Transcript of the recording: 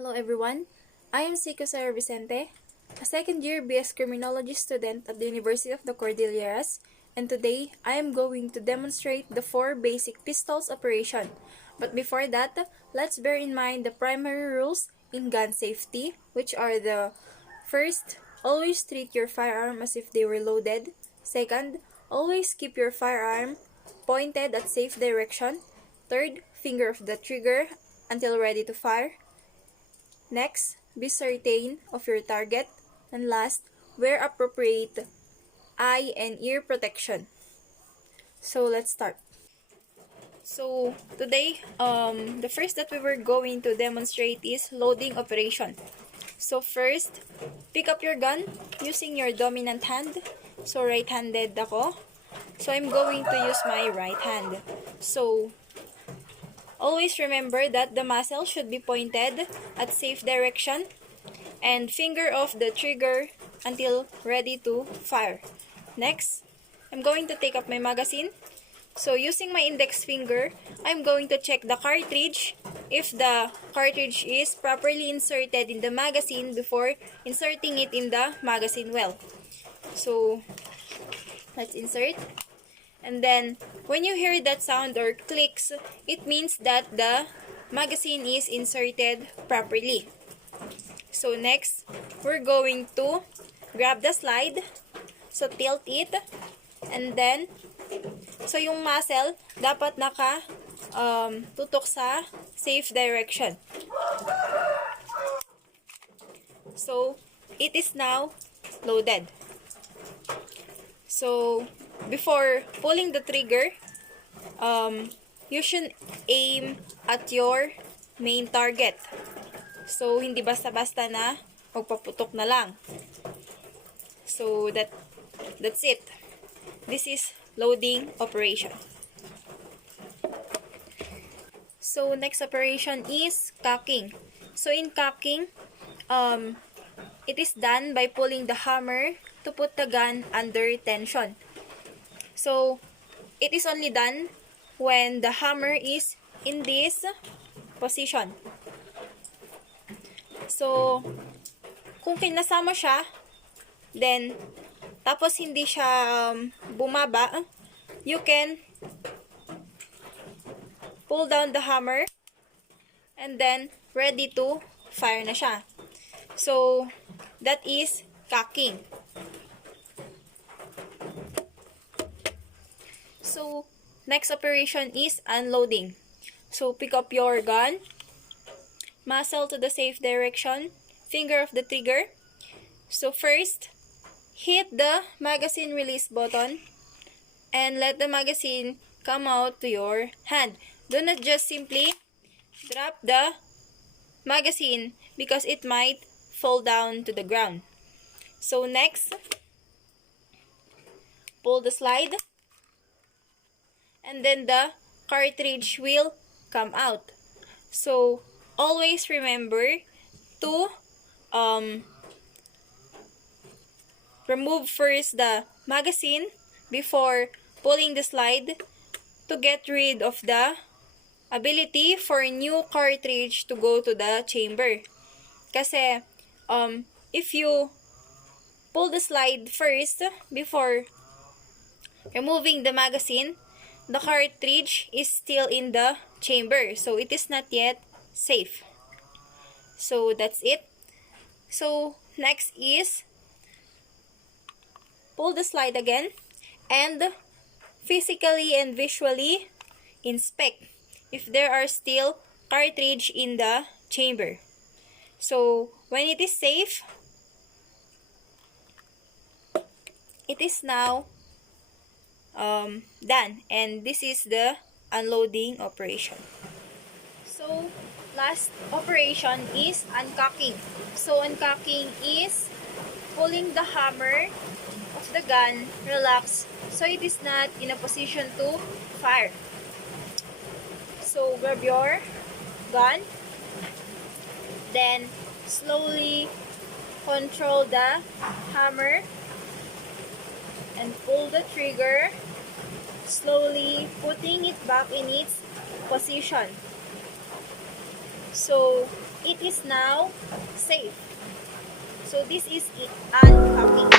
Hello everyone, I am Seiko Sara Vicente, a second-year BS Criminology student at the University of the Cordilleras, and today I am going to demonstrate the 4 basic pistols operation. But before that, let's bear in mind the primary rules in gun safety, which are the first, always treat your firearm as if they were loaded. Second, always keep your firearm pointed at safe direction. Third, finger of the trigger until ready to fire. Next, be certain of your target. And last, wear appropriate eye and ear protection. So let's start. So today, the first that we were going to demonstrate is loading operation. So first, pick up your gun using your dominant hand. So right-handed ako. So I'm going to use my right hand. So always remember that the muzzle should be pointed at safe direction and finger off the trigger until ready to fire. Next, I'm going to take up my magazine. So using my index finger, I'm going to check the cartridge if the cartridge is properly inserted in the magazine before inserting it in the magazine well. So let's insert. And then, when you hear that sound or clicks, it means that the magazine is inserted properly. So next, we're going to grab the slide. So tilt it. And then, so yung muzzle dapat tutok sa safe direction. So, it is now loaded. So, before pulling the trigger, you should aim at your main target. So, hindi basta-basta na magpaputok na lang. So, that's it. This is loading operation. So, next operation is cocking. So, in cocking, it is done by pulling the hammer to put the gun under tension. So, it is only done when the hammer is in this position. So, kung kinasama siya, then, tapos hindi siya bumaba, you can pull down the hammer and then ready to fire na siya. So, that is cocking. So, next operation is unloading. So, pick up your gun, muzzle to the safe direction, finger of the trigger. So, first, hit the magazine release button and let the magazine come out to your hand. Do not just simply drop the magazine because it might fall down to the ground. So, next, pull the slide. And then the cartridge will come out. So, always remember to remove first the magazine before pulling the slide to get rid of the ability for a new cartridge to go to the chamber. Kasi, if you pull the slide first before removing the magazine, the cartridge is still in the chamber. So, it is not yet safe. So, that's it. So, next is pull the slide again and physically and visually inspect if there are still cartridge in the chamber. So, when it is safe, it is now done, and this is the unloading operation. So, last operation is uncocking. So, uncocking is pulling the hammer of the gun, relax, so it is not in a position to fire. So, grab your gun, then slowly control the hammer and pull the trigger, slowly putting it back in its position. So it is now safe. So this is it, uncocking.